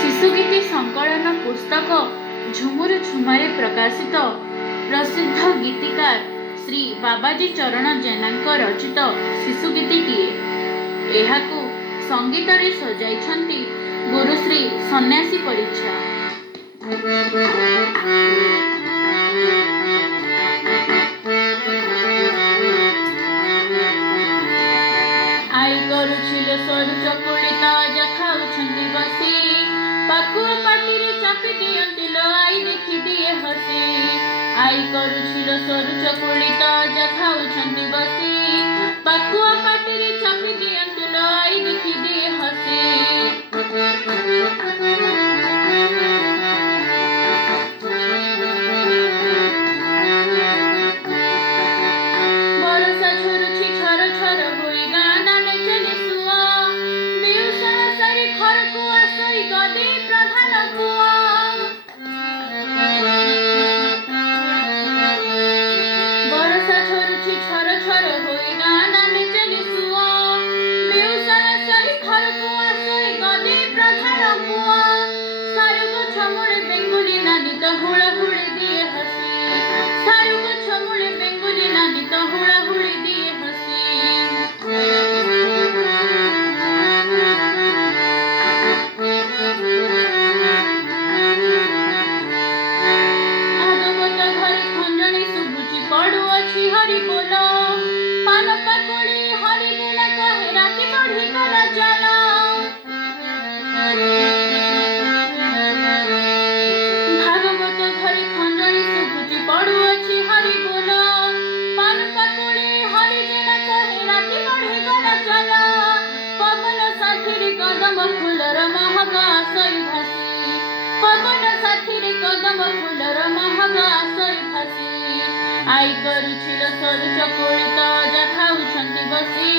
ଶିଶୁଗୀତି ସଂକଳନ ପୁସ୍ତକ ଝୁମୁରୁ ଝୁମାରେ ପ୍ରକାଶିତ ପ୍ରସିଦ୍ଧ ଗୀତିକାର ଶ୍ରୀ ବାବାଜୀ ଚରଣ ଜେନାଙ୍କ ରଚିତ ଶିଶୁଗୀତିଟିଏ। ଏହାକୁ ସଙ୍ଗୀତରେ ସଜାଇଛନ୍ତି ଗୁରୁଶ୍ରୀ ସନ୍ନ୍ୟାସୀ ପରିଚ୍ଛା। ଆଇ କରୁଥିଲେ ସରୁ ଚକୁଳି ତାଜା ଖାଉଛନ୍ତି ବସି, ପାକୁଆ ପାଟିରେ ଚାପି ଦିଅନ୍ତି ଲୋ ଆଇ ଦେଖି ଦିଏ ହସି। ଆଇ କରୁছিল ସରୁ ଚକୁଳି ତାଜା ଖାଉଛନ୍ତି ବସି, ପାକୁଆ ପାଟିରେ ଚାପି ଦିଅନ୍ତି ଲୋ ଆଇ ଦେଖି ଦିଏ ହସି। ବରଷା ଝରୁଛି ଛର ଛର ହୋଇ ଗାଁ ଦାଣ୍ଡେ ଚାଲି ସୁଅ, ବିଉଷଣ ସାରି ଘରକୁ ଆସଇ ଗଦି ପ୍ରଧାନ ପୁଅ। ବରଷା ଝରୁଛି ଛର ଛର ହୋଇ ଗାଁ ଦାଣ୍ଡେ ଚାଲି ସୁଅ, ବିଉଷଣ ସାରି ଘରକୁ ଆସଇ ଗଦି ପ୍ରଧାନ ପୁଅ। ସାରୁ ଗଛ ମୂଳେ ବେଙ୍ଗୁଲି ନାନି ତ ହୁଳ ହୁଳି ଦିଏ ହସି, ସାରୁ ଗଛ ମୂଳେ ବେଙ୍ଗୁଲି ନାନି ତ ହୁଳ ହୁଳି ଦିଏ ହସି। ଭାଗବତ ଘରେ ଖଞ୍ଜଣି ଶୁଭୁଛି ପଡୁଅଛି ହରି ବୋଲ, ପାନ ପାକୁଳି ହରିଦିନ କହେ ରାତି ବଢିଗଲା ଚାଲ। ଭାଗବତ ଘରେ ଖଞ୍ଜଣି ଶୁଭୁଛି ପଡୁଅଛି ହରି ବୋଲ, ପାନ ପାକୁଳି ହରିଦିନ କହେ ରାତି ବଢିଗଲା ଚାଲ। ପବନ ସାଥିରେ କଦମ ଫୁଲର ମହକ ଆସଇ ଭାସି, ପବନ ସାଥିରେ କଦମ ଫୁଲର ମହକ ଆସଇ ଭାସି। ଆଇ କରୁছিল ସରୁ ଚକୁଳି ତାଜା ଖାଉଛନ୍ତି ବସି,